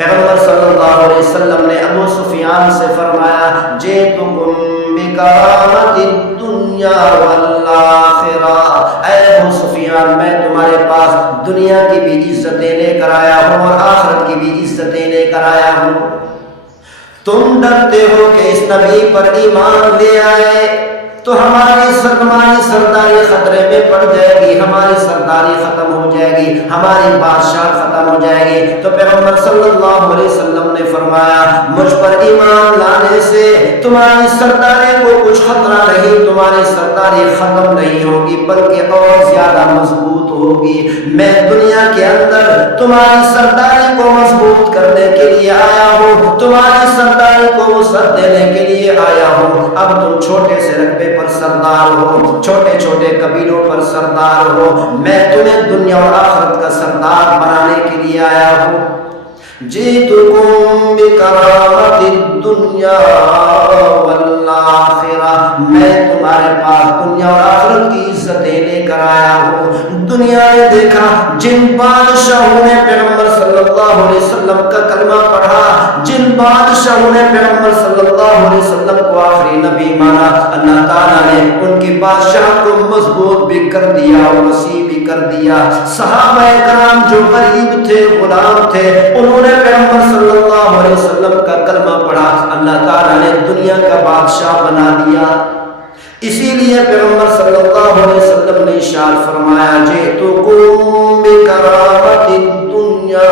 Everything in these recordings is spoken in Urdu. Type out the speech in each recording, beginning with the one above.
پیغمبر صلی اللہ علیہ وسلم نے ابو سفیان سے فرمایا جئتکم بکرامت الدنیا والآخرہ، اے ابو سفیان میں تمہارے پاس دنیا کی بھی عزتیں لے کر آیا ہوں اور آخرت کی بھی عزتیں لے کر آیا ہوں۔ تم ڈرتے ہو کہ اس نبی پر ایمان لے آئے تو ہماری سرداری خطرے میں پڑ جائے گی، ہماری سرداری ختم ہو جائے گی، ہماری بادشاہ ختم ہو جائے گی۔ تو پیغمبر صلی اللہ علیہ وسلم نے فرمایا مجھ پر ایمان لانے سے تمہاری سرداری کو کچھ خطرہ نہیں، تمہاری سرداری ختم نہیں ہوگی بلکہ اور زیادہ مضبوط ہوگی۔ میں دنیا کے اندر تمہاری سرداری کو مضبوط کرنے کے لیے آیا ہوں، تمہاری سرداری کو وسعت دینے کے لیے آیا ہوں۔ اب تم چھوٹے سے رقبے پر سردار ہو، چھوٹے چھوٹے قبیلوں پر سردار ہو، میں تمہیں دنیا اور آخرت کا سردار بنانے کے لیے آیا ہوں۔ جئتکم بکرامت الدنیا والآخرہ، میں تمہارے پاس دنیا اور آخرت کی عزتیں لے کر آیا ہوں۔ دنیا نے دیکھا جن بادشاہوں نے پیغمبر صلی اللہ علیہ وسلم کا کلمہ پڑھا، جن بادشاہوں نے پیغمبر صلی اللہ علیہ وسلم کو آخری نبی مانا، اللہ تعالیٰ نے ان کی بادشاہ کو مضبوط بھی کر دیا اور وسیع بھی کر دیا۔ صحابہ کرام جو غریب تھے، غلام تھے، انہوں نے پیغمبر صلی اللہ علیہ وسلم کا کلمہ پڑھا، اللہ تعالیٰ نے دنیا کا بادشاہ بنا دیا۔ اسی لیے پیغمبر صلی اللہ علیہ وسلم نے ارشاد فرمایا جئتکم بکرامت الدنیا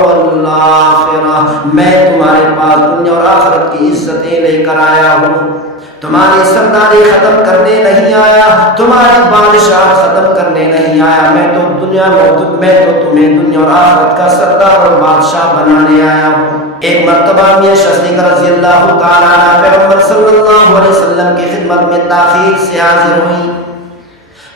والآخرہ، میں تمہارے پاس دنیا اور آخرت کی عزتیں لے کر آیا ہوں، تمہاری سرداری ختم کرنے نہیں آیا، تمہاری بادشاہ ختم کرنے نہیں آیا، میں تو تمہیں دنیا اور آخرت کا سردار اور بادشاہ بنانے آیا ہوں۔ ایک مرتبہ میاں شاہ صدیق رضی اللہ تعالیٰ عنہ پیغمبر صلی اللہ علیہ وسلم کی خدمت میں تاخیر سے حاضر ہوئی۔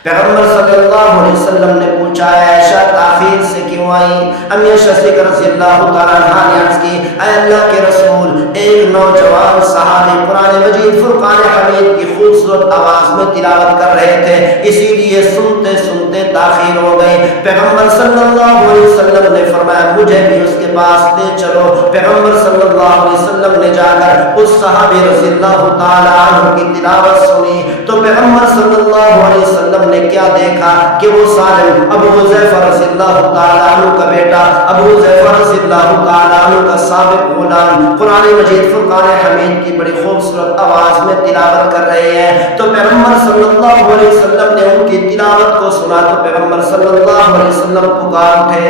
پیغمبر صلی اللہ علیہ وسلم نے پوچھا عائشہ تاخیر سے کیوں آئی؟ میاں شاہ صدیق رضی اللہ تعالیٰ عنہ نے عرض کی اے اللہ کے رسول، ایک نوجوان صحابی قرآن مجید فرقان حمید کی خوبصورت آواز میں تلاوت کر رہے تھے، اسی لیے سنتے سنتے تاخیر ہو گئی۔ پیغمبر صلی اللہ علیہ وسلم نے فرمایا مجھے بھی اس کے پاس لے چلو۔ پیغمبر صلی اللہ علیہ وسلم نے جا کر اس صحابی رضی اللہ تعالیٰ عنہ کی تلاوت سنی تو پیغمبر صلی اللہ علیہ وسلم نے کیا دیکھا کہ وہ سالم ابو حذیفہ رضی اللہ تعالیٰ عنہ کا بیٹا، ابو حذیفہ رضی اللہ تعالیٰ عنہ کا سابق غلام قرآن مجید فرقان حمید کی بڑی خوبصورت آواز میں تلاوت کر رہے ہیں۔ تو پیغمبر صلی اللہ علیہ وسلم نے ان کی تلاوت کو سنا تو پیغمبر صلی اللہ علیہ وسلم پکار اٹھے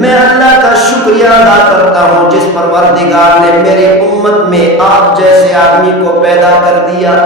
میں اللہ کا شکریہ ادا کرتا ہوں جس پروردگار نے میری امت میں آپ جیسے آدمی کو پیدا کر دیا۔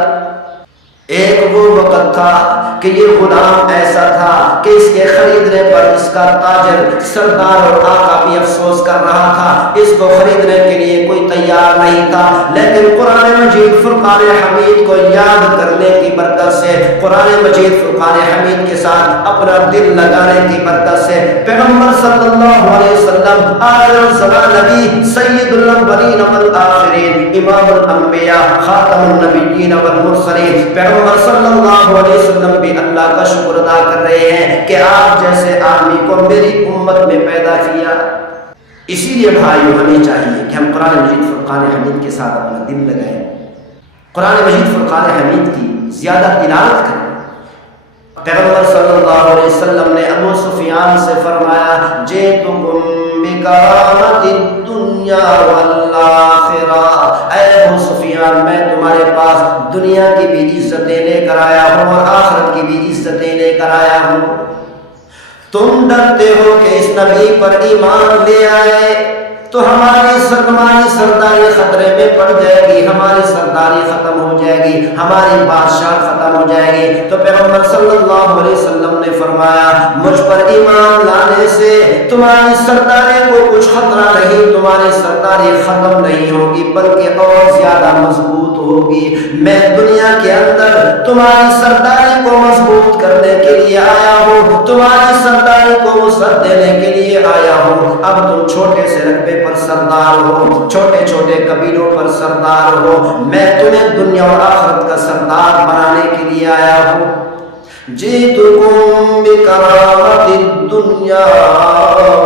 ایک وہ وقت تھا کہ یہ غلام ایسا تھا کہ اس کے خریدنے پر اس کا تاجر سردار اور آقا بھی افسوس کر رہا تھا، اس کو خریدنے کے لیے کوئی تیار نہیں تھا، لیکن قرآن مجید فرقان حمید کو یاد کرنے کی برکت سے، قرآن مجید فرقان حمید کے ساتھ اپنا دل لگانے کی برکت سے پیغمبر صلی اللہ علیہ وسلم آخر الزمان نبی سید الاولین والآخرین امام الانبیاء خاتم النبیین والمرسلین پیغمبر صلی اللہ علیہ وسلم بھی اللہ کا شکر ادا کر رہے ہیں کہ آپ جیسے آدمی کو میری امت میں پیدا کیا۔ اسی لیے بھائیو ہمیں چاہیے کہ ہم قرآن مجید فرقان حمید کے ساتھ اپنا دل لگائیں، قرآن مجید فرقان حمید کی زیادہ تلاوت کریں۔ پیغمبر صلی اللہ علیہ وسلم نے ابو سفیان سے فرمایا جئتکم بکرامت الدنیا والآخرہ، اے ابو سفیان میں تمہارے پاس دنیا کی بھی عزتیں لے کر آیا ہوں اور آخرت کی بھی عزتیں لے کر آیا ہوں۔ تم ڈرتے ہو کہ اس نبی پر ایمان لے آئے تو ہماری سرداری خطرے میں پڑ جائے گی، ہماری سرداری ختم ہو جائے گی، ہماری بادشاہ ختم ہو جائے گی۔ تو پیغمبر صلی اللہ علیہ وسلم نے فرمایا مجھ پر ایمان لانے سے تمہاری سرداری کو کچھ خطرہ نہیں، تمہاری سرداری ختم نہیں ہوگی بلکہ اور زیادہ مضبوط ہوگی۔ میں دنیا کے اندر تمہاری سرداری کو مضبوط کرنے کے لیے آیا ہوں، تمہاری سرداری کو وسعت دینے کے لیے آیا ہوں۔ اب تم چھوٹے سے رقبے پر سردار ہو، چھوٹے چھوٹے قبیلوں پر سردار ہو، میں تمہیں دنیا اور آخرت کا سردار بنانے کے لیے آیا ہوں۔ جئتکم بکرامت الدنیا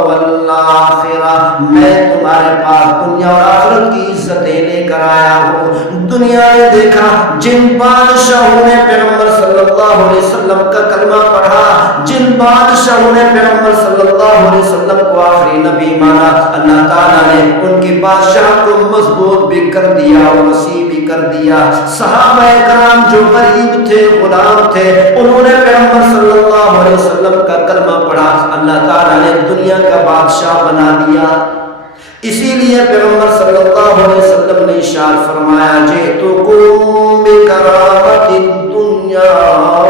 والآخرہ، میں تمہارے پاس دنیا اور آخرت کی عزتیں لے کر آیا ہوں۔ دنیا نے دیکھا جن بادشاہوں نے پیغمبر صلی اللہ علیہ وسلم کا کلمہ پڑھا، جن بادشاہوں نے پیغمبر صلی اللہ علیہ وسلم کو آخری نبی مانا، اللہ تعالیٰ نے ان کی بادشاہ کو مضبوط بھی کر دیا اور وسیع بھی کر دیا۔ صحابہ کرام جو غریب تھے، غلام تھے، انہوں نے پیغمبر صلی اللہ علیہ وسلم کا کلمہ پڑھا، اللہ تعالیٰ نے دنیا کا بادشاہ بنا دیا۔ اسی لیے پیغمبر صلی اللہ علیہ وسلم نے ارشاد فرمایا، جئتکم بکرامت الدنیا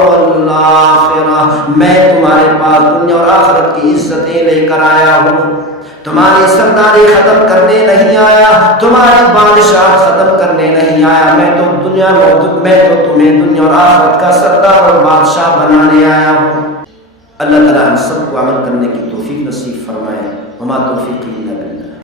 والآخرہ، میں تمہارے پاس دنیا اور آخرت کی عزتیں لے کر آیا ہوں، تمہاری سرداری ختم کرنے نہیں آیا، تمہاری بادشاہ ختم کرنے نہیں آیا، میں تو تمہیں دنیا اور آخرت کا سردار اور بادشاہ بنانے آیا ہوں۔ اللہ تعالیٰ ہم سب کو عمل کرنے کی توفیق نصیب فرمائے۔ وما توفیق الا باللہ۔